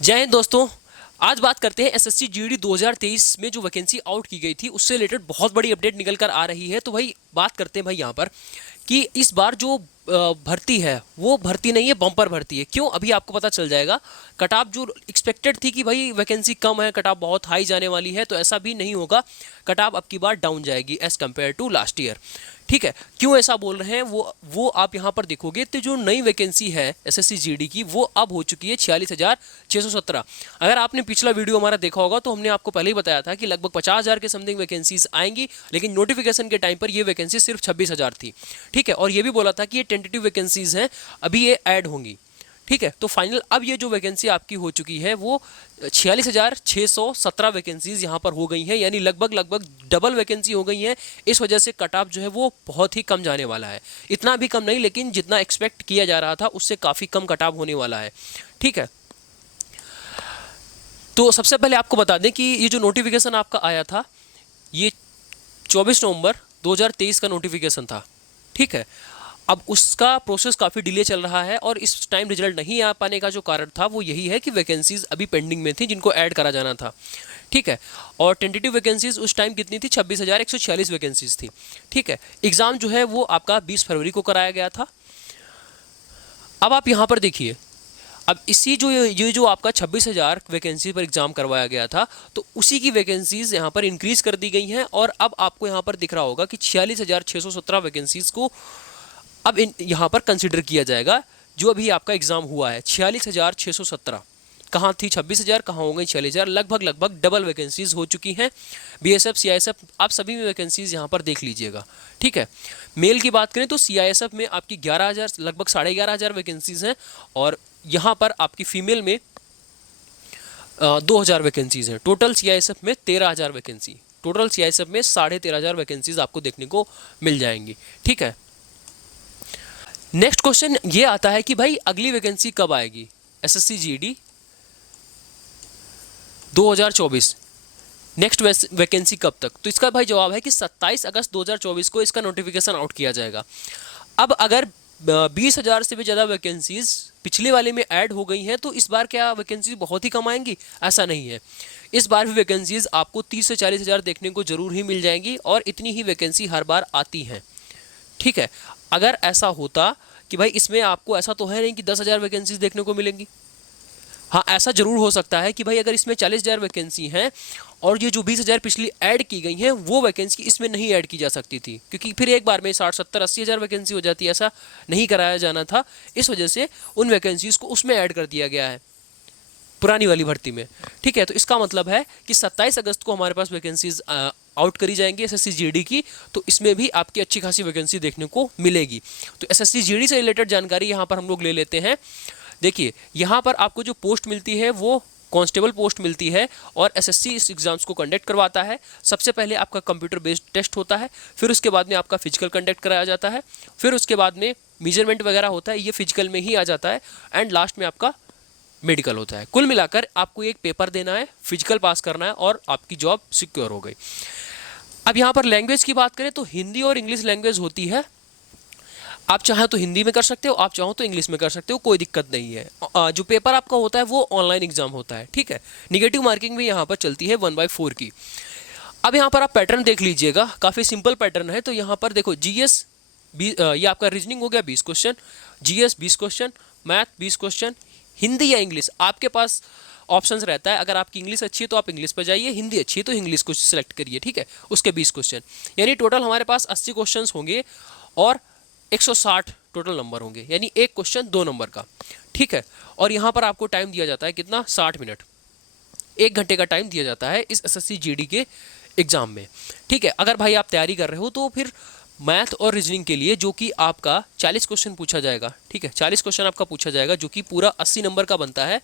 जय हिंद दोस्तों। आज बात करते हैं एसएससी जीडी 2023 में जो वैकेंसी आउट की गई थी उससे रिलेटेड बहुत बड़ी अपडेट निकल कर आ रही है। तो भाई बात करते हैं भाई यहाँ पर कि इस बार जो भर्ती है वो भर्ती नहीं है, बम्पर भर्ती है। क्यों, अभी आपको पता चल जाएगा। कट ऑफ जो एक्सपेक्टेड थी कि भाई वैकेंसी कम है, कट ऑफ बहुत हाई जाने वाली है, तो ऐसा भी नहीं होगा। कट ऑफ अब की बार डाउन जाएगी as compared to last year. ठीक है, क्यों ऐसा बोल रहे हैं वो आप यहाँ पर देखोगे तो जो नई वैकेंसी है एसएससी जीडी की वो अब हो चुकी है 46,617। अगर आपने पिछला वीडियो हमारा देखा होगा तो हमने आपको पहले ही बताया था कि लगभग 50,000 के समथिंग वैकेंसीज आएंगी, लेकिन नोटिफिकेशन के टाइम पर ये वैकेंसी सिर्फ 26,000 थी। ठीक है, और ये भी बोला था कि ये टेंटेटिव वैकेंसीज हैं, अभी ये ऐड होंगी। ठीक है, तो फाइनल अब ये जो वैकेंसी आपकी हो चुकी है वो 46,617 वैकेंसीज यहाँ पर हो गई हैं, यानी लगभग लगभग डबल वैकेंसी हो गई है। इस वजह से कट ऑफ जो है वो बहुत ही कम जाने वाला है। इतना भी कम नहीं, लेकिन जितना एक्सपेक्ट किया जा रहा था उससे काफ़ी कम कट ऑफ होने वाला है। ठीक है, तो सबसे पहले आपको बता दें कि ये जो नोटिफिकेशन आपका आया था ये 24 नवंबर 2023 का नोटिफिकेशन था। ठीक है, अब उसका प्रोसेस काफ़ी डिले चल रहा है और इस टाइम रिजल्ट नहीं आ पाने का जो कारण था वो यही है कि वैकेंसीज अभी पेंडिंग में थी जिनको ऐड करा जाना था। ठीक है, और टेंटेटिव वैकेंसीज उस टाइम कितनी थी, 26,146 वैकेंसीज थी। ठीक है, एग्ज़ाम जो है वो आपका 20 फरवरी को कराया गया था। अब आप यहाँ पर देखिए, अब इसी जो ये जो आपका 26,000 वैकेंसी पर एग्जाम करवाया गया था, तो उसी की वैकेंसीज यहाँ पर इंक्रीज कर दी गई हैं और अब आपको यहाँ पर दिख रहा होगा कि 46,617 वैकेंसीज को अब यहाँ पर कंसिडर किया जाएगा। जो अभी आपका एग्जाम हुआ है 46,617, कहाँ थी 26,000, कहाँ हो गई 46,000, लगभग लगभग डबल वैकेंसीज हो चुकी हैं। बीएसएफ, सीआईएसएफ, आप सभी में वैकेंसीज यहाँ पर देख लीजिएगा। ठीक है, मेल की बात करें तो सीआईएसएफ में आपकी 11,000, लगभग 11,500 वैकेंसीज हैं, और यहाँ पर आपकी फीमेल में 2,000 वैकेंसीज हैं। टोटल सीआईएसएफ में 13,000 वैकेंसी, टोटल सीआईएसएफ में 13,500 वैकेंसीज आपको देखने को मिल जाएंगी। ठीक है, नेक्स्ट क्वेश्चन ये आता है कि भाई अगली वैकेंसी कब आएगी एसएससी जीडी 2024, नेक्स्ट वैकेंसी कब तक। तो इसका भाई जवाब है कि 27 अगस्त 2024 को इसका नोटिफिकेशन आउट किया जाएगा। अब अगर 20,000 से भी ज़्यादा वैकेंसीज पिछले वाले में ऐड हो गई हैं तो इस बार क्या वैकेंसीज बहुत ही कम आएंगी, ऐसा नहीं है। इस बार भी वैकेंसीज आपको 30 से 40,000 देखने को जरूर ही मिल जाएंगी और इतनी ही वैकेंसी हर बार आती हैं। ठीक है, अगर ऐसा होता कि भाई इसमें आपको ऐसा तो है नहीं कि 10,000 वैकेंसीज देखने को मिलेंगी। हाँ, ऐसा जरूर हो सकता है कि भाई अगर इसमें 40,000 वैकेंसी हैं और ये जो 20,000 पिछली ऐड की गई हैं वो वैकेंसी इसमें नहीं ऐड की जा सकती थी, क्योंकि फिर एक बार में 60, 70, 80,000 वैकेंसी हो जाती है। ऐसा नहीं कराया जाना था, इस वजह से उन वैकेंसीज को उसमें ऐड कर दिया गया है पुरानी वाली भर्ती में। ठीक है, तो इसका मतलब है कि 27 अगस्त को हमारे पास वैकेंसीज आउट करी जाएंगी एसएससी जीडी की, तो इसमें भी आपकी अच्छी खासी वैकेंसी देखने को मिलेगी। तो एसएससी जीडी से रिलेटेड जानकारी यहाँ पर हम लोग ले लेते हैं। देखिए, यहाँ पर आपको जो पोस्ट मिलती है वो कांस्टेबल पोस्ट मिलती है और एसएससी इस एग्जाम्स को कंडक्ट करवाता है। सबसे पहले आपका कंप्यूटर बेस्ड टेस्ट होता है, फिर उसके बाद में आपका फिजिकल कंडक्ट कराया जाता है, फिर उसके बाद में मेजरमेंट वगैरह होता है, ये फिजिकल में ही आ जाता है, एंड लास्ट में आपका मेडिकल होता है। कुल मिलाकर आपको एक पेपर देना है, फिजिकल पास करना है और आपकी जॉब सिक्योर हो गई। अब यहाँ पर लैंग्वेज की बात करें तो हिंदी और इंग्लिश लैंग्वेज होती है। आप चाहें तो हिंदी में कर सकते हो, आप चाहो तो इंग्लिश में कर सकते हो, कोई दिक्कत नहीं है। जो पेपर आपका होता है वो ऑनलाइन एग्जाम होता है। ठीक है, निगेटिव मार्किंग भी यहाँ पर चलती है 1/4 की। अब यहाँ पर आप पैटर्न देख लीजिएगा, काफ़ी सिंपल पैटर्न है। तो यहाँ पर देखो जीएस ये आपका रीजनिंग हो गया 20 question, GS 20 question, math 20 question, Hindi या इंग्लिश आपके पास ऑप्शंस रहता है। अगर आपकी इंग्लिश अच्छी है तो आप इंग्लिश पर जाइए, हिंदी अच्छी है तो इंग्लिश को सिलेक्ट करिए। ठीक है, उसके 20 क्वेश्चन, यानी टोटल हमारे पास 80 क्वेश्चन होंगे और 160 टोटल नंबर होंगे, यानी एक क्वेश्चन 2 नंबर का। ठीक है, और यहाँ पर आपको टाइम दिया जाता है कितना, 60 मिनट, 1 घंटे का टाइम दिया जाता है इस एसएससी जीडी के एग्जाम में। ठीक है, अगर भाई आप तैयारी कर रहे हो तो फिर मैथ और रीजनिंग के लिए जो कि आपका 40 क्वेश्चन पूछा जाएगा। ठीक है, 40 क्वेश्चन आपका पूछा जाएगा जो कि पूरा 80 नंबर का बनता है,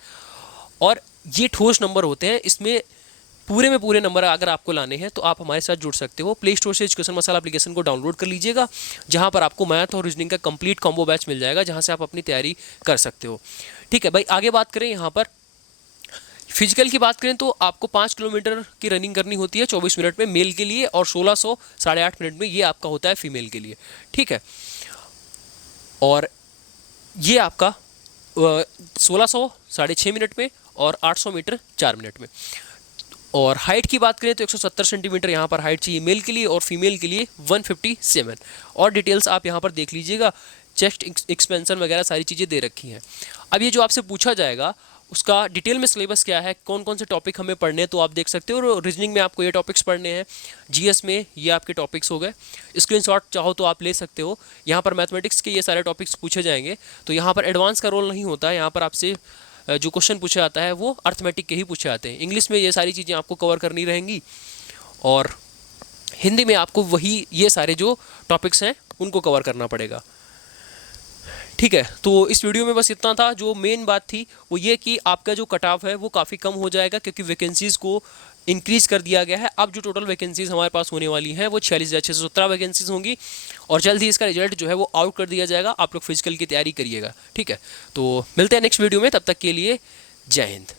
और ये ठोस नंबर होते हैं। इसमें पूरे में पूरे नंबर अगर आपको लाने हैं तो आप हमारे साथ जुड़ सकते हो। प्ले स्टोर से एजुकेशन मसाला एप्लीकेशन को डाउनलोड कर लीजिएगा, जहां पर आपको मैथ और रीजनिंग का कंप्लीट कॉम्बो बैच मिल जाएगा, जहां से आप अपनी तैयारी कर सकते हो। ठीक है भाई, आगे बात करें यहाँ पर फिजिकल की बात करें तो आपको 5 किलोमीटर की रनिंग करनी होती है 24 मिनट में मेल के लिए, और 1600 8.5 मिनट में ये आपका होता है फीमेल के लिए। ठीक है, और ये आपका 1600 6.5 मिनट में और 800 मीटर 4 मिनट में। और हाइट की बात करें तो 170 सेंटीमीटर यहाँ पर हाइट चाहिए मेल के लिए और फीमेल के लिए 157। और डिटेल्स आप यहाँ पर देख लीजिएगा, चेस्ट एक्सपेंशन वगैरह सारी चीज़ें दे रखी हैं। अब ये जो आपसे पूछा जाएगा उसका डिटेल में सिलेबस क्या है, कौन कौन से टॉपिक हमें पढ़ने हैं, तो आप देख सकते हो। और रीजनिंग में आपको ये टॉपिक्स पढ़ने हैं, जीएस में ये आपके टॉपिक्स हो गए। स्क्रीनशॉट चाहो तो आप ले सकते हो। यहाँ पर मैथमेटिक्स के ये सारे टॉपिक्स पूछे जाएंगे, तो यहाँ पर एडवांस का रोल नहीं होता है। यहाँ पर आपसे जो क्वेश्चन पूछे जाता है वो अर्थमेटिक के ही पूछे जाते हैं। इंग्लिश में ये सारी चीज़ें आपको कवर करनी रहेंगी और हिंदी में आपको वही ये सारे जो टॉपिक्स हैं उनको कवर करना पड़ेगा। ठीक है, तो इस वीडियो में बस इतना था। जो मेन बात थी वो ये कि आपका जो कट ऑफ है वो काफ़ी कम हो जाएगा क्योंकि वैकेंसीज़ को इंक्रीज़ कर दिया गया है। अब जो टोटल वैकेंसीज़ हमारे पास होने वाली हैं वो 46,617 वैकेंसीज़ होंगी और जल्द ही इसका रिजल्ट जो है वो आउट कर दिया जाएगा। आप लोग फिजिकल की तैयारी करिएगा। ठीक है, तो मिलते हैं नेक्स्ट वीडियो में, तब तक के लिए जय हिंद।